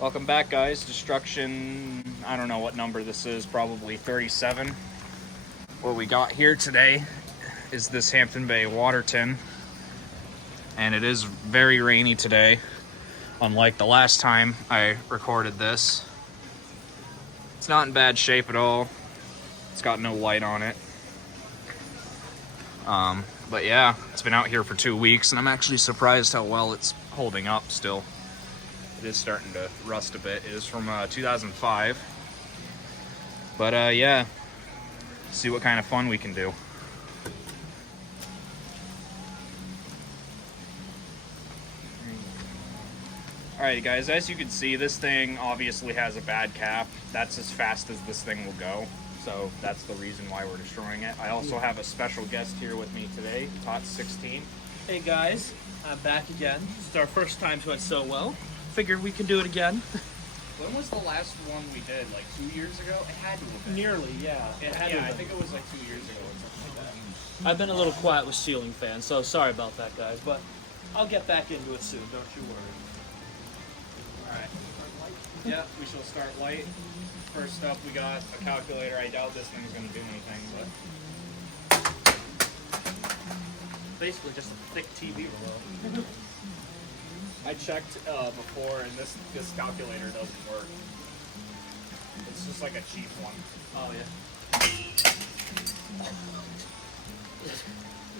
Welcome back, guys. Destruction, I don't know what number this is, probably 37. What we got here today is this Hampton Bay water tin, and it is very rainy today, unlike the last time I recorded this. It's not in bad shape at all. It's got no light on it. But yeah, it's been out here for 2 weeks, and I'm actually surprised how well it's holding up still. It is starting to rust a bit. It is from 2005. But yeah, see what kind of fun we can do. Alright guys, as you can see, this thing obviously has a bad cap. That's as fast as this thing will go. So that's the reason why we're destroying it. I also have a special guest here with me today, Tot16. Hey guys, I'm back again. This is our first time, so it went so well. Figured we could do it again. When was the last one we did? Like 2 years ago? It had to have been. Nearly, yeah. I think it was like 2 years ago or something like that. I've been a little quiet with ceiling fans, so sorry about that, guys. But I'll get back into it soon. Don't you worry. Alright. Yeah, we shall start light. First up, we got a calculator. I doubt this thing's going to do anything, but... Basically, just a thick TV remote. I checked before, and this calculator doesn't work. It's just like a cheap one. Oh yeah.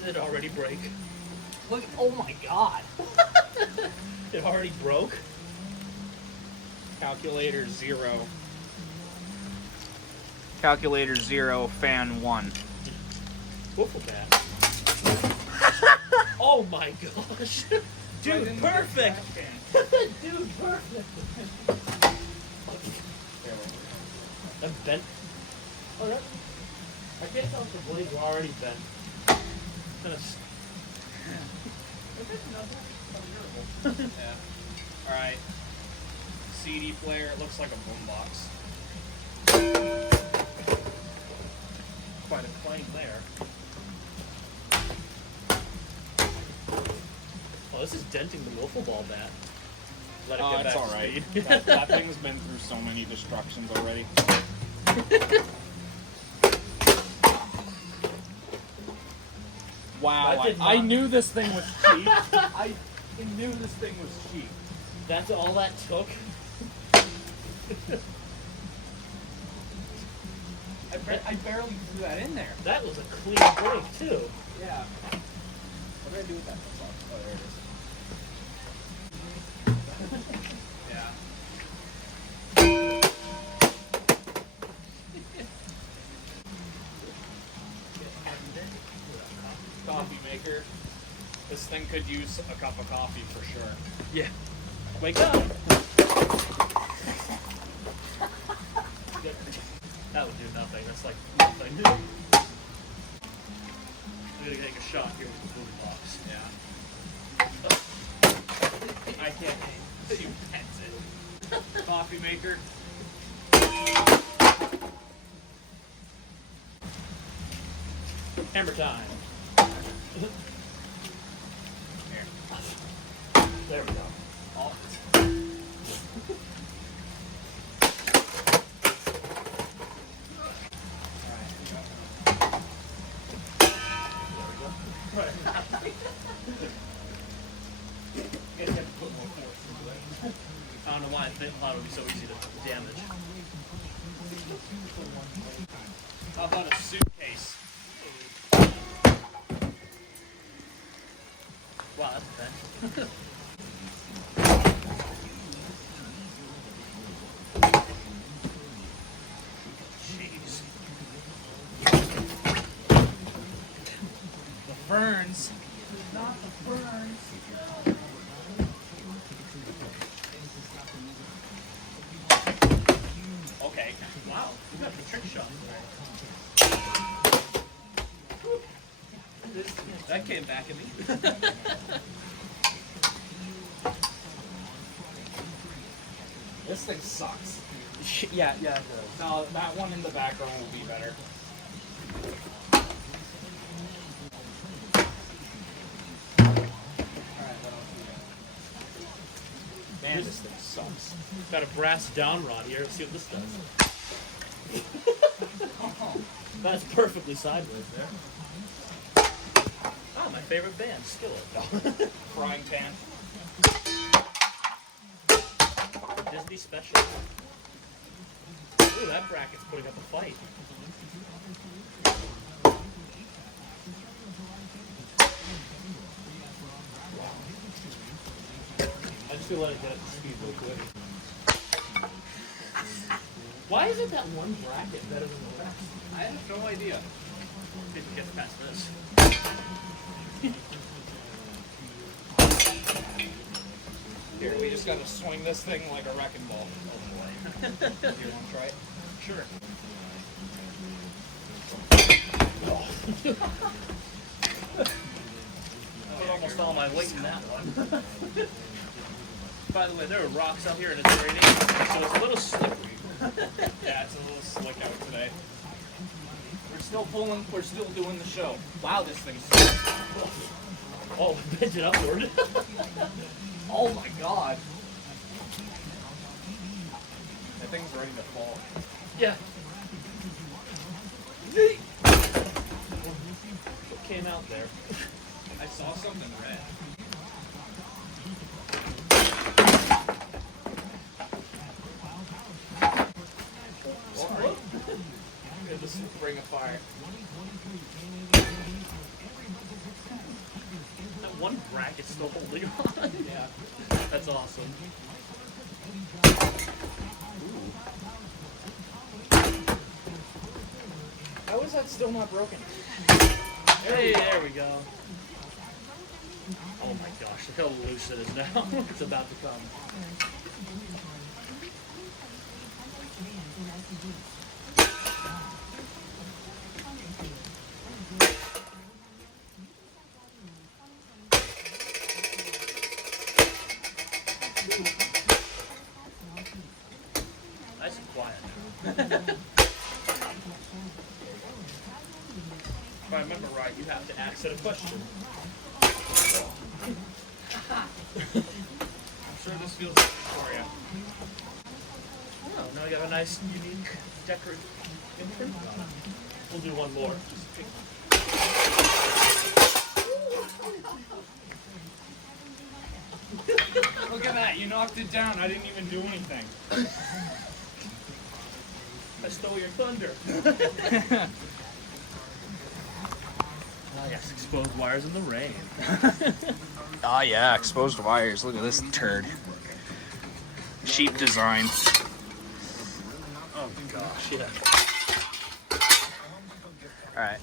Did it already break? Look! Oh my God! It already broke. Calculator 0. Calculator 0, fan 1. Wiffle bat. Oh my gosh! Dude, perfect! Dude, perfect! I'm bent. Oh, that, I can't tell if the blades are already bent. Yeah. Alright. CD player, it looks like a boombox. Quite a claim there. Oh, this is denting the wiffle ball bat. Let it get It's back to alright. speed. that thing's been through so many destructions already. Wow, I knew this thing was cheap. I knew this thing was cheap. That's all that took? I barely threw that in there. That was a clean break, too. Yeah. What did I do with that? Oh, there it is. Yeah. Coffee maker. This thing could use a cup of coffee for sure. Yeah. Wake up! That would do nothing. That's like nothing. I'm gonna take a shot here with the boom box. Yeah. I can't aim. You pets it. Coffee maker. Hammer time. Here. There we go. Oh. I don't know why I thought it would be so easy to damage. How about a suitcase? Wow, that's bad. Jeez. The ferns. Not the ferns. Okay. Wow, you got the trick shot. That came back at me. This thing sucks. Yeah, it does. No, that one in the background will be better. Man, Man, this thing sucks. Got a brass down rod here. Let's see what this does. That's perfectly sideways there. Ah, my favorite band, Skillet. Frying pan. Disney special. Ooh, that bracket's putting up a fight. I just feel like I got it to speed real quick. Why isn't that one bracket better than the rest? I have no idea. Didn't get past this. Here, we just gotta swing this thing like a wrecking ball. Oh boy. You wanna try it? Sure. I put almost all my weight in that one. By the way, there are rocks out here and it's raining, so it's a little slippery. Yeah, it's a little slick out today. We're still doing the show. Wow, this thing's Oh, bend it upward. oh my god. That thing's ready to fall. Yeah. What came out there? I saw something red. Sorry. This is Ring of Fire. That one bracket's still holding on. Yeah. That's awesome. How is that still not broken? Hey, there we go. Oh my gosh, look how loose it is now. It's about to come. Nice and quiet. If I remember right, you have to answer the question. I'm sure this feels good for you. Oh, now you have a nice, unique, decorative imprint on it. We'll do one more. Look at that, you knocked it down. I didn't even do anything. I stole your thunder. Ah, yes, exposed wires in the rain. Ah, yeah, exposed wires. Look at this turd. Cheap design. Oh gosh, yeah. Alright.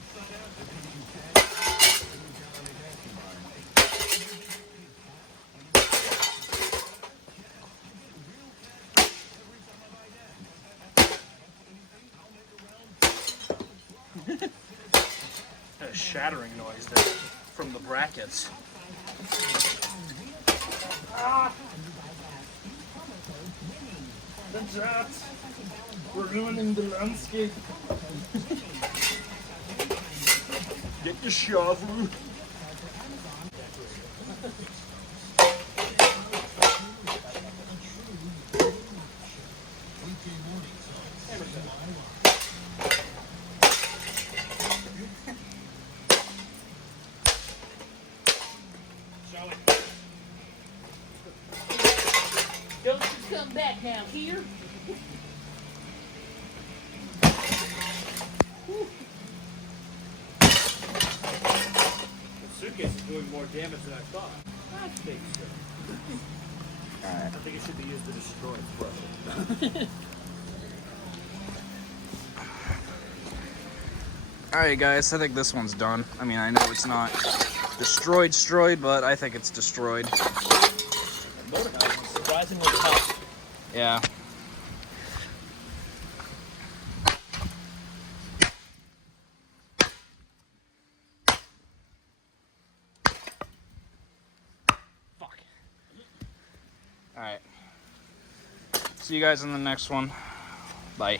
A shattering noise there from the brackets. The jets! We're ruining the landscape. Get the shovel. Don't you come back now, here? The suitcase is doing more damage than I thought. I think so. Alright. I think it should be used to destroy its brother. Alright guys, I think this one's done. I mean, I know it's not destroyed, but I think it's destroyed. The motor housing is surprisingly tough. Yeah. Fuck. Alright. See you guys in the next one. Bye.